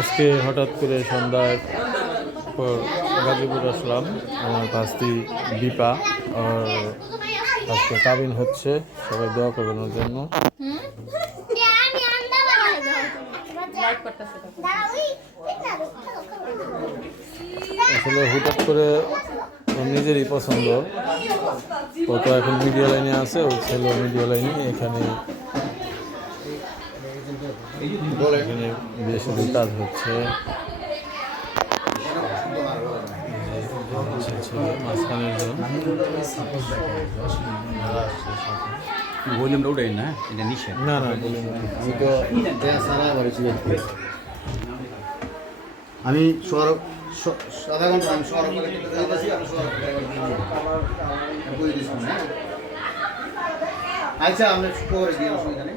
আজকে হঠাৎ করে সন্ধ্যায় পর গাজীপুর আসলাম। আমার ভাস্তি দীপা আর আজকে কাবিন হচ্ছে। সবাই দোয়া করবেন ওর জন্য। আসলে হঠাৎ করে নিজেরই পছন্দ। ও তো এখন মিডিয়া লাইনে আছে ও ছেলে মিডিয়া লাইনে এখানে এখানে কাজ হচ্ছে। মাঝখানের ভলিউমটা উঠাই না? এটা না না আমি তো সারা বাড়ি আমি সৌরভ আধা ঘণ্টা সৌরভ হ্যাঁ? আচ্ছা আমি পরে দিয়ে অসুবিধা নেই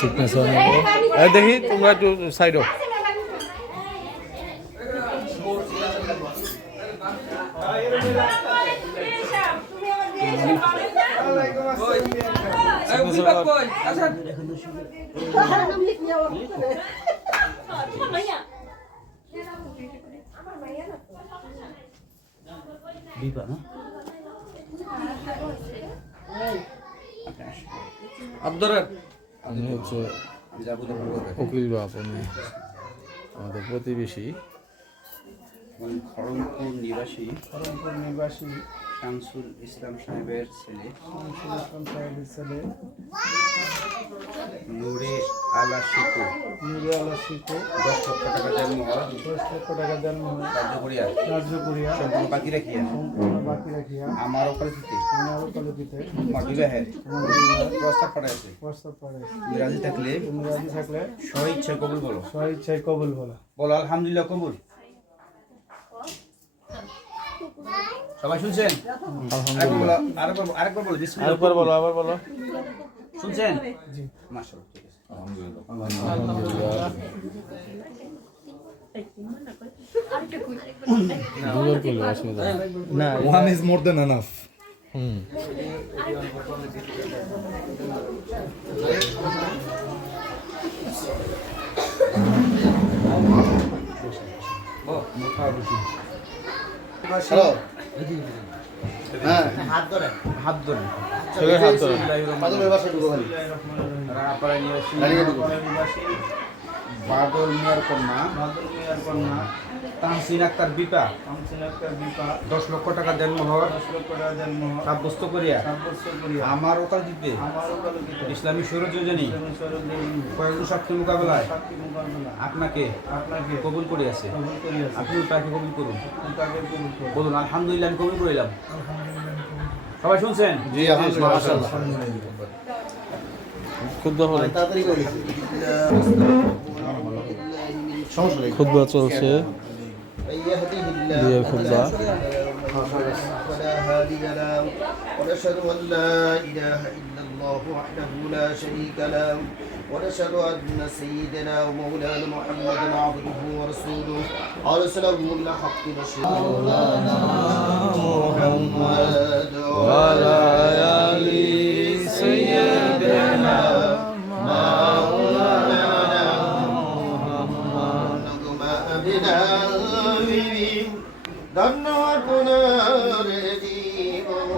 এই দেখি তোমরা একটু সাইড বিপা না আব্দুর আমি হচ্ছে উকিল বাপ উনি আমাদের প্রতিবেশী। খড়মপুর নিবাসী খড়মপুর নিবাসী শামসুল ইসলাম সাহেবের ছেলে। শামসুল ইসলাম সাহেবের ছেলে। নুরে আলা শিকু নুরে আলা শিকু দশ লক্ষ টাকা দশ লক্ষ টাকা হয়। রাজ্য করিয়া সম্পূর্ণ বাকি রাখিয়া। সম্পূর্ণ বাকি রাখিয়া। আমার অপরাধীতে আমার বিবাহ প্রস্তাব পাঠাইছে। প্রস্তাব পড়ে তুমি রাজি থাকলে? তুমি রাজি থাকলে? স্ব ইচ্ছা কবুল বলো। কবুল বলা। বলো আলহামদুলিল্লাহ কবুল। সবাই শুনছেন? আরেকবার বলো আরেকবার বলো আরেকবার বলো আবার বলো। শুনছেন. হুম। হ্যাঁ হাত ছেলে হাত ধরে দশ লক্ষ দশ লক্ষ আমার ওকালতিতে আমারও কলেজিতে ইসলামী সৌর যোজনী কয়েকজন সাক্ষী মোকাবেলায় আপনাকে আপনাকে কবুল কবুল করিয়াছে। আপনি তাকে কবুল করুন। তাকে কবুল করুন বলুন, আলহামদুলিল্লাহ, আমি কবুল করিলাম। আলহামদুলিল্লাহ করি। সবাই শুনছেন? জি আলহামদুলিল্লাহ খুদ্া হল খুদ্া চলছে দিয়ে খুদ্া فلا هادي له ونشهد ان لا اله الا الله وحده لا شريك له ونشهد أن سيدنا ومولانا محمدا عبده ورسوله أرسله بالحق بشيرا مولانا محمد وعلى آل سيدنا مولانا محمد ما بنا ধন্য আপনার জীবন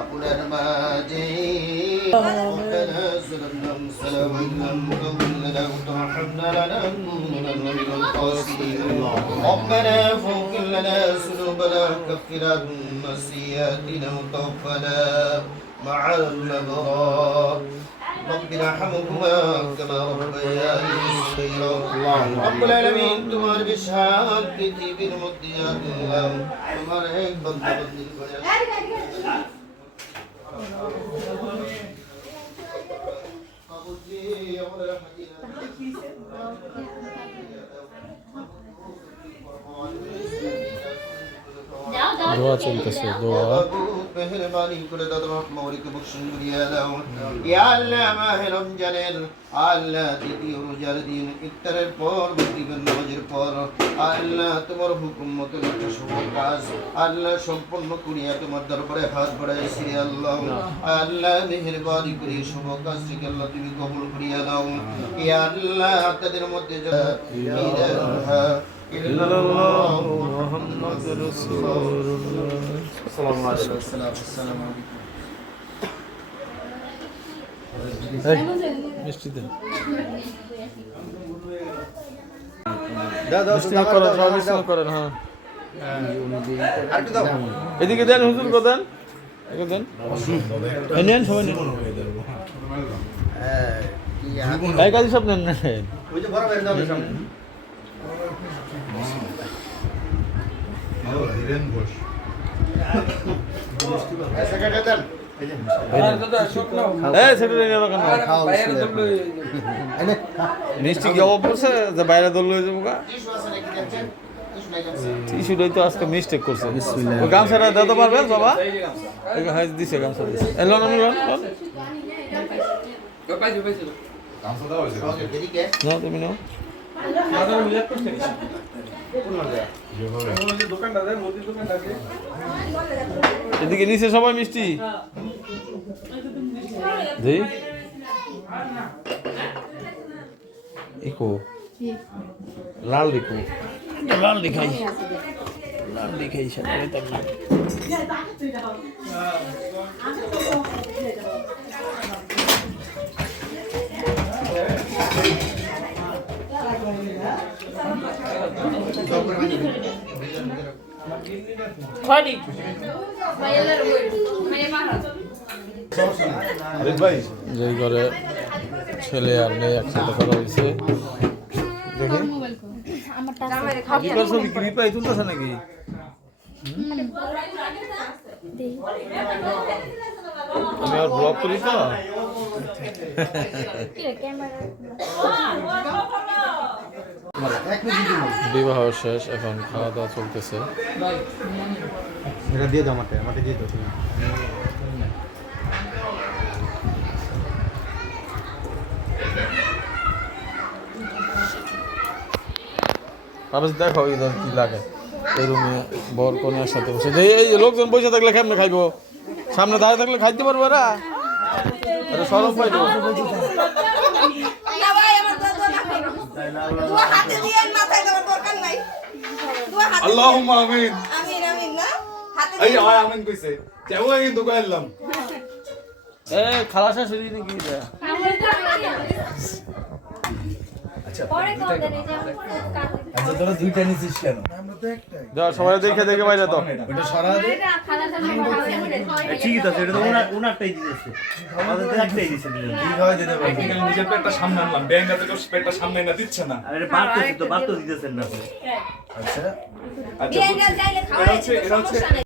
আপনার মাঝে ربنا فاغفر لنا ذنوبنا وكفر عنا سيئاتنا وتوفنا مع الابرار رب ارحمهما كما ربياني صغيرا رب العالمين তোমার বিশাল পৃথিবীর মধ্যে আল্লাহ তোমার এক বন্ধু বন্দির করে আমাদের হাজিরা দোয়া চলতেছে দোয়া মেহরবানি করে দাদা মাহমুদকে বকশিশ করিয়া দাও ইয়া আল্লাহ মাহে রমজানের আল্লাহ দ্বিতীয় রোজার দিন ইফতারের পর মাগরিবের নামাজের পর আল্লাহ তোমার হুকুম মতো একটা শুভ কাজ। আল্লাহ সম্পন্ন করিয়া তোমার দরবারে হাত বাড়াইছি রে আল্লাহ। আল্লাহ মেহরবানি করে শুভ কাজটিকে আল্লাহ তুমি কবুল করিয়া দাও। ইয়া আল্লাহ তাদের মধ্যে যা মিষ্টি দেন করেন হ্যাঁ। এদিকে দেন হুজুর কো দেন। দেন। নেন সবাই নেন। এই কাজী সব নেন। নেন ওই যে বড় বাইরে দাও সামনে সেকেন্ডে দেন এই সেটা নিয়ে যাব কেন মিষ্টি কি অভাব পড়ছে? যে বাইরে দল লয়ে যাব টিস্যুটাই তো আজকে মিস্টেক করছে। ওই গামছাটা দিতে পারবেন বাবা? এই হ্যাঁ দিছে গামছা দিছে লন আমি লন তুমি নাও। এদিকে নিচে সবাই মিষ্টি? ইকো। লাল দিকো লাল দিখাই লাল দিখাই সাথে যে ঘরে ছেলে আর মেয়ে একসাথে করা হয়েছে। কি করছ? বিক্রি পাই তুলতেছে নাকি? আমি আর ব্লগ করি তো বিবাহ শেষ এখন খাওয়া দাওয়া চলতেছে। এটা দিয়ে দাও আমাকে আমাকে দিয়ে দাও তুমি। দেখো ইধর কি লাগে। এই রুমে বর কনের সাথে বসে যে এই লোকজন বসে থাকলে কেমনে খাইবো? সামনে দাঁড়িয়ে থাকলে খাইতে পারব এরা? পাইবো না ভাই আমার তো দোয়া না খাইবো দোয়া হাতে দিয়ে মাথায় দেওয়ার দরকার নাই দোয়া হাতে আল্লাহুম্মা আমিন আমিন আমিন না হাতে এই হয় আমিন কইছে তেও কিন্তু কইলাম এ খালা শেষ কি নাকি এটা আচ্ছা তোরা দুইটা নিছিস কেন? যা সবাই দেখে দেখে বাইরে তো ওটা সরা দে। ঠিকই তো আছে এটা তো ওনার ওনারটাই দিতেছে আমাদের তো একটাই দুজন হয় দিতে পারবি। নিজের পেটটা সামনে আনলাম। ব্যাংকা থেকে পেটটা সামনে না দিচ্ছে না। আর তো দিতেছেন না আচ্ছা। আচ্ছা এটা হচ্ছে এটা হচ্ছে সমস্যা নেই।